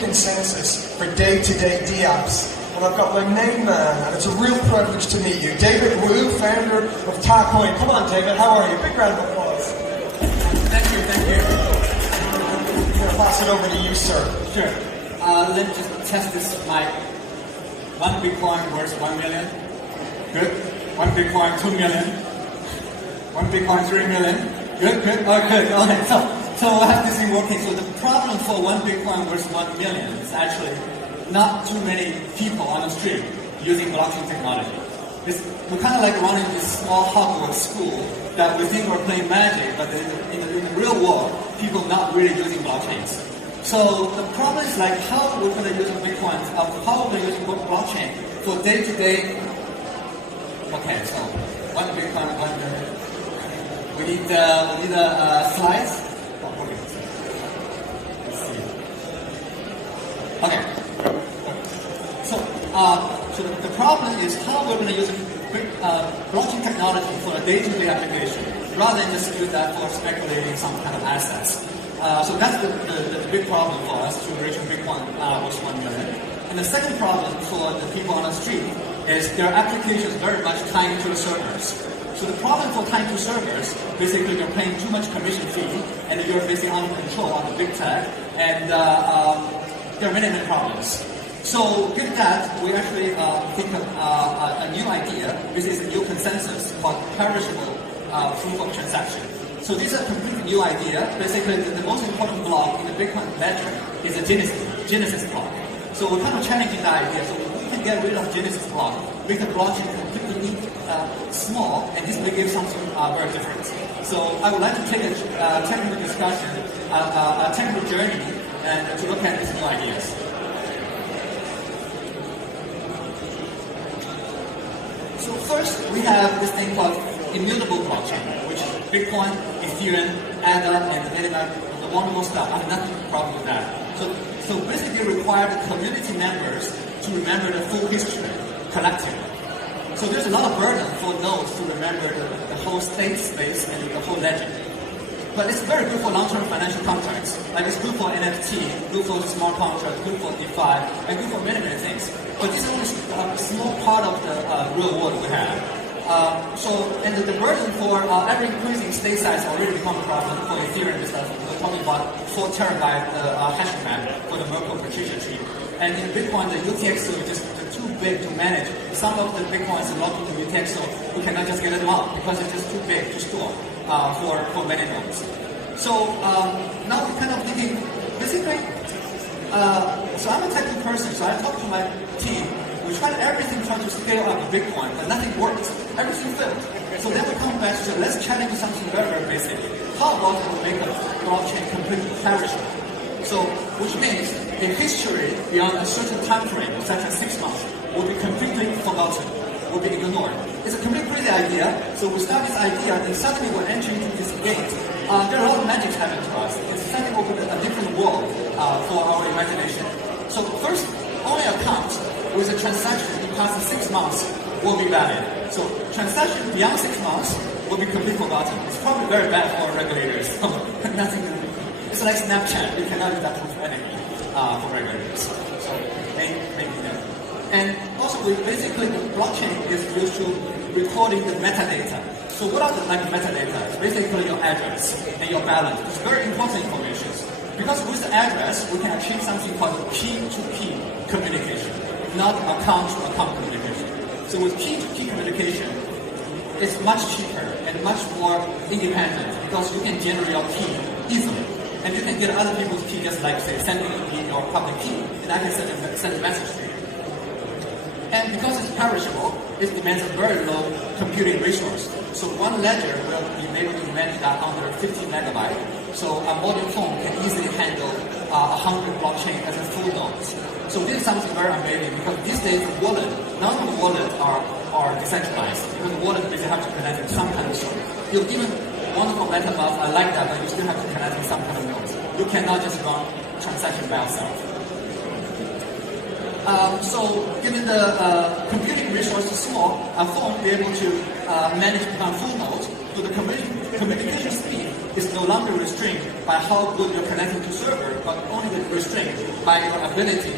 consensus for day-to-day DApps. And I've got my main man, and it's a real privilege to meet you, David Wu, founder of Token2049. Come on, David, how are you? Big round of applause. Thank you. I'm going to pass it over to you, sir. Sure. Let me just test this mic. 1 Bitcoin worth 1 million. Good. 1 Bitcoin 2 million. 1 Bitcoin 3 million. Good. Oh, good. Okay. So I have this thing working. So the problem for 1 Bitcoin worth 1 million is actually not too many people on the street using blockchain technology. We're kind of like running this small Hogwarts school that we think we're playing magic, but in the real world, people not really using blockchains. So the problem is like how we're going to use Bitcoin, how we're going to use blockchain for day-to-day. Okay, so 1 Bitcoin, 1 million. We need slides. Oh, okay. Let's see. Okay. So the problem is how we're going to use blockchain technology for a day-to-day application, rather than just use that for speculating some kind of assets. So that's the big problem for us to reach Bitcoin with 1 million. And the second problem for the people on the street is their applications very much tied to the servers. So the problem for tying to servers, basically you're paying too much commission fee, and you're basically under control on the big tech, and there are many problems. So given that, we actually think of a new idea, which is a new consensus called perishable proof of transaction. So this is a completely new idea. Basically, the most important block in the Bitcoin ledger is the Genesis block. So we're kind of challenging that idea. So we can get rid of Genesis block, make the blockchain completely small, and this will give something very different. So I would like to take a technical discussion, a technical journey, and to look at these new ideas. So first, we have this thing called immutable blockchain, which is Bitcoin, Ethereum, ADA, and Enigma, the wonderful stuff. I have nothing problem with that. So basically require the community members to remember the full history collectively. So there's a lot of burden for nodes to remember the whole state space and the whole ledger. But it's very good for long-term financial contracts. Like it's good for NFT, good for smart contracts, good for DeFi, and good for many things. But this is only a small part of the real world we have. And the burden for ever-increasing state size already become a problem for Ethereum and stuff. We're talking about 4 terabyte hash map for the Merkle partition tree. And in Bitcoin, the UTXO is just too big to manage. Some of the Bitcoins are locked into UTXO. We cannot just get them out because it's just too big to store for many nodes. So now we're kind of thinking, basically, so I'm a technical person, so I talk to my team. We tried everything trying to scale up Bitcoin, but nothing worked. Everything failed. So then we come back to let's challenge something very basic. How about we make a blockchain completely perishable? So, which means in history, beyond a certain time frame, such as 6 months, will be completely forgotten, will be ignored. It's a completely crazy idea. So we start this idea, and suddenly we're entering into this gate. There are a lot of magic happening to us. It's suddenly open a different world for our imagination. So first, only accounts with a transaction in past 6 months will be valid. So transaction beyond 6 months will be completely forgotten. It's probably very bad for regulators. Nothing. It's like Snapchat. You cannot use that for anything for regulators. So maybe no. And also, basically, the blockchain is used to recording the metadata. So what are the metadata? It's basically your address and your balance. It's very important information. Because with the address, we can achieve something called P2P communication, not account-to-account communication. So with P2P communication, it's much cheaper and much more independent because you can generate your key easily. And you can get other people's key just like, say, sending me your public key, and I can send a message to you. And because it's perishable, it demands a very low computing resource. So one ledger will be able to manage that under 50 megabyte. So a modern phone can easily handle 100 blockchain as a full node. So this is something very amazing because these days the wallet, none of the wallets are decentralized because the wallet basically have to connect in some kind of sort. You even wonderful MetaMask, I like that, but you still have to connect in some kind of nodes. You cannot just run transaction by yourself. So given the computing resource is small, a phone will be able to manage on full nodes. So the communication speed is no longer restrained by how good you're connecting to server, but only the restrained by your ability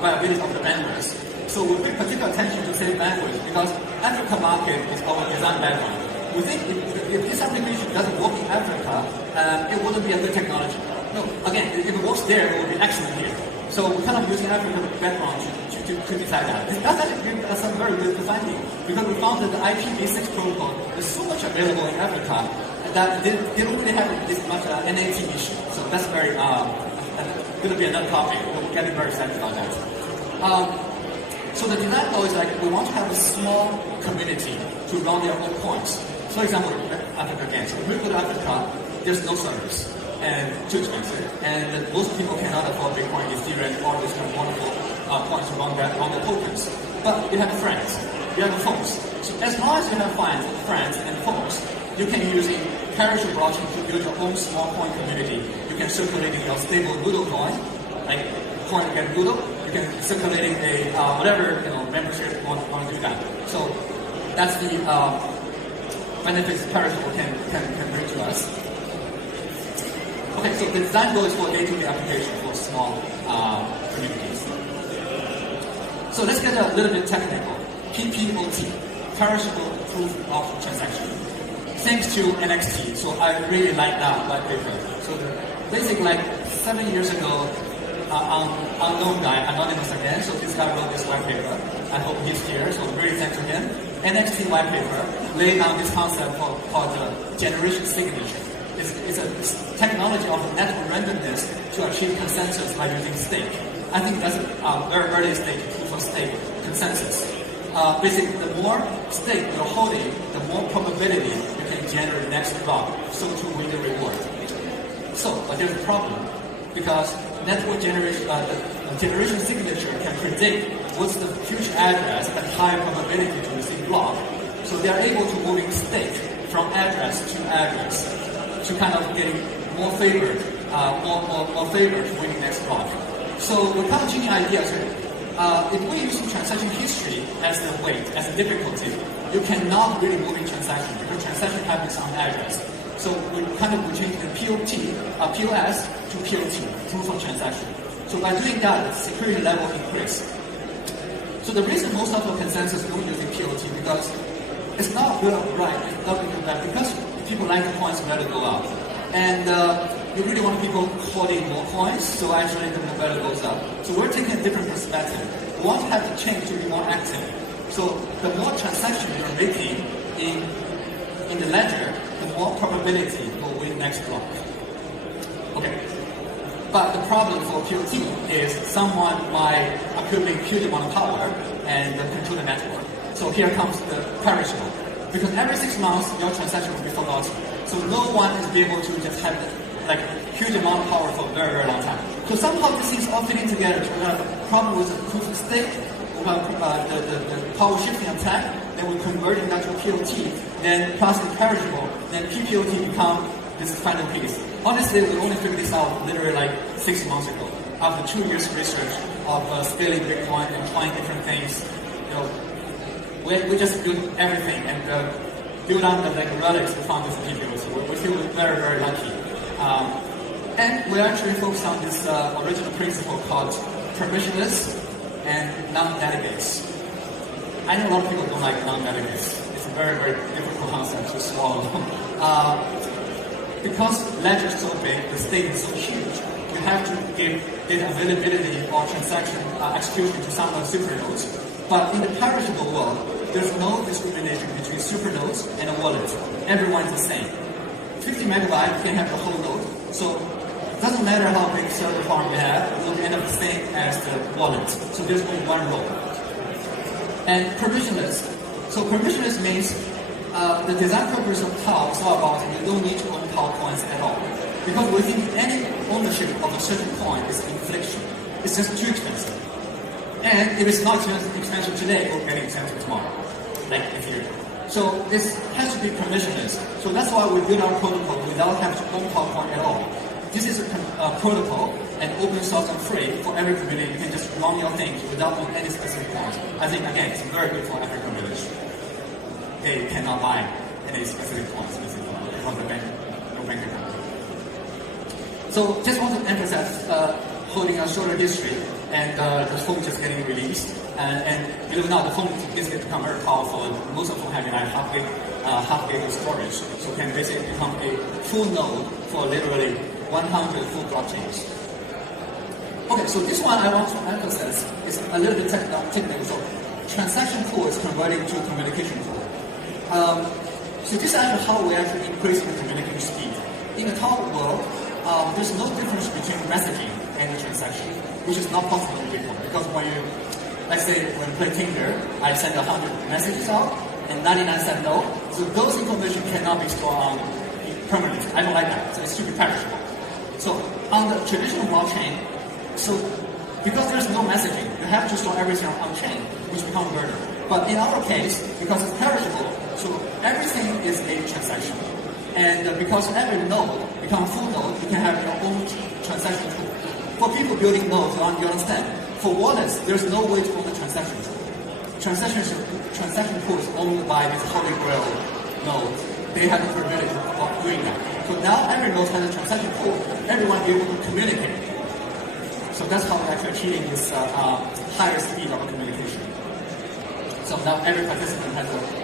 by ability of the bandwidth. So we pay particular attention to save bandwidth because Africa market is our design background. We think if this application doesn't work in Africa, it wouldn't be a good technology. No, again, if it works there, it would be excellent here. So we're kind of using African background to decide that. That's actually some very good finding because we found that the IPv6 protocol is so much available in Africa that they don't really have this much NAT issue. So that's very going to be another topic. We're getting very excited about that. So the design goal is like we want to have a small community to run their own coins. For example, Africa again. So if we go to Africa, there's no service and too expensive, and most people cannot afford Bitcoin, Ethereum, all these kind of wonderful coins to run their tokens. But you have friends, you have phones. So as long as you have friends and phones, you can use perishable blockchain to build your own small coin community. You can circulate your stable Doodle coin, like coin against Doodle. You can circulate a whatever membership you want to do that. So that's the benefits perishable can bring to us. Okay, so the design goal is for day-to-day application for small communities. So let's get a little bit technical. PPOT, perishable proof of transaction. Thanks to NXT, so I really like that white paper. So basically, like 7 years ago, unknown guy, anonymous again, so this guy wrote this white paper. I hope he's here, so really thanks to him. NXT white paper laid down this concept called the generation signature. It's a technology of network randomness to achieve consensus by using stake. I think that's a very early stage proof of stake consensus. Basically, the more stake you're holding, the more probability you can generate next block, so to win the reward. So, but there's a problem because network generation, the generation signature can predict what's the future address at high probability to receive block. So they are able to move stake from address to address, to kind of getting more favored, more favored to winning next block. So we're kind of changing ideas here. If we use transaction history as the weight, as a difficulty, you cannot really move in transaction because transaction happens on address. So we kind of change the POS to POT, proof of transaction. So by doing that, the security level increase. So the reason most of the consensus don't use POT because it's not good or right, it's not good or bad, because people like the coins value go up. And you really want people holding more coins, so actually the value goes up. So we're taking a different perspective. We want to have the chain to be more active. So the more transaction you're making in the ledger, the more probability will win next block. Okay. But the problem for POT is someone might accumulate huge amount of power and control the network. So here comes the perishable. Because every 6 months, your transaction will be forgotten. So no one is be able to just have like huge amount of power for a very, very long time. So somehow these things all fitting together. So we have a problem with the proof of stake, we have the power shifting attack, then we convert it into POT, then plus the perishable, then PPOT become this final piece. Honestly, we only figured this out literally like 6 months ago. After 2 years of research of scaling Bitcoin and trying different things, we just built everything and built on the relics we found this PPOT. We feel very, very lucky. And we actually focused on this original principle called permissionless and non-delegates. I know a lot of people don't like non-delegates. It's a very, very difficult concept to swallow. Because ledger is so big, the state is so huge, you have to give data availability or transaction execution to some of the supernodes. But in the perishable world, there's no discrimination between supernodes and a wallet. Everyone is the same. 50 megabytes, you can have the whole node. So it doesn't matter how big server farm you have, it will end up the same as the wallet. So there's only one role. And permissionless. So permissionless means the design purpose of Tau is all about you don't need to own Tau coins at all. Because we think any ownership of a certain coin is inflation. It's just too expensive. And if it's not expensive today, it will get expensive tomorrow, like Ethereum. So this has to be permissionless. So that's why we build our protocol without having to own Tau coin at all. This is a protocol and open source and free for every community. You can just run your things without owning any specific coins. I think again, it's very good for every community. They cannot buy any specific coins because the bank, no bank account. So just want to emphasize holding a shorter history, and the phone just getting released. And believe it or not, the phone is going to become very powerful. Most of them having like half gig storage, so can basically become a full node for literally 100 full blockchains. Okay, so this one I want to emphasize is a little bit technical. So transaction pool is converting to communication pool. So this is actually how we actually increase the communication speed. In the cloud world, there's no difference between messaging and the transaction, which is not possible in Bitcoin. Because when you, let's say, when you play Tinder, I send 100 messages out, and 99 said no. So those information cannot be stored on permanently. I don't like that. So it should be perishable. So on the traditional blockchain, so because there's no messaging, you have to store everything on chain, which becomes a burden. But in our case, because it's perishable, so everything is a transaction. And because every node becomes full node, you can have your own transaction tool. For people building nodes, you understand, for wallets, there's no way to own the transaction tool. Transaction pool is owned by this holy grail node. They have the privilege of doing that. So now every node has a transaction pool. Everyone is able to communicate. So that's how we're actually achieving this higher speed of communication. So now every participant has a